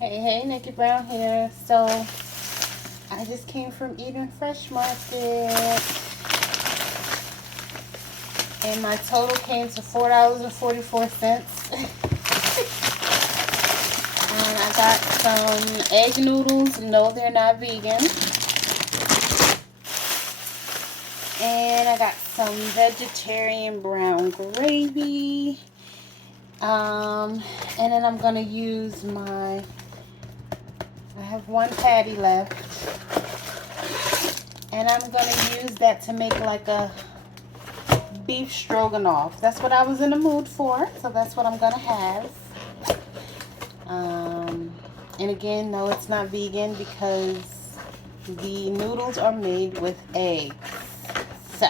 Hey, Nickie Brown here. So, I just came from Eden Fresh Market, and my total came to $4.44. I got some egg noodles. No, they're not vegan. And I got some vegetarian brown gravy. And then I'm going to use I have one patty left. And I'm going to use that to make like a beef stroganoff. That's what I was in the mood for. So that's what I'm going to have. And again, no, it's not vegan because the noodles are made with eggs. So,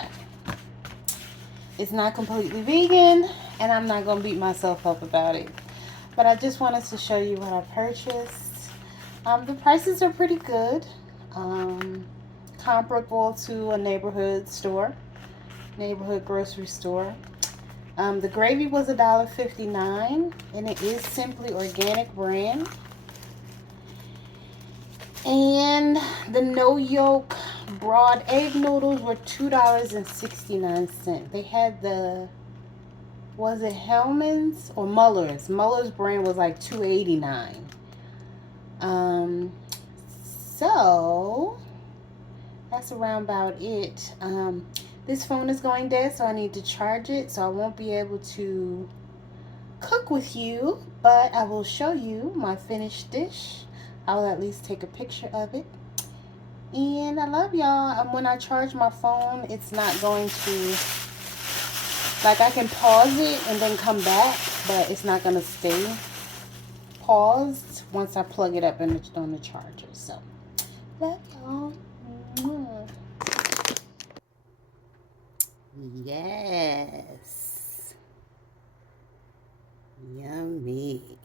it's not completely vegan, and I'm not going to beat myself up about it. But I just wanted to show you what I purchased. The prices are pretty good. Comparable to a neighborhood grocery store. The gravy was $1.59, and it is Simply Organic brand. And the no yolk broad egg noodles were $2.69. They had was it Hellman's or Muller's? Muller's brand was like $2.89. So that's around about it. This phone is going dead, so I need to charge it, so I won't be able to cook with you, but I will show you my finished dish. I'll at least take a picture of it. And I love y'all. When I charge my phone, it's not going to, like, I can pause it and then come back, but it's not going to stay paused once I plug it up on the charger. So, love y'all. Yes. Yummy.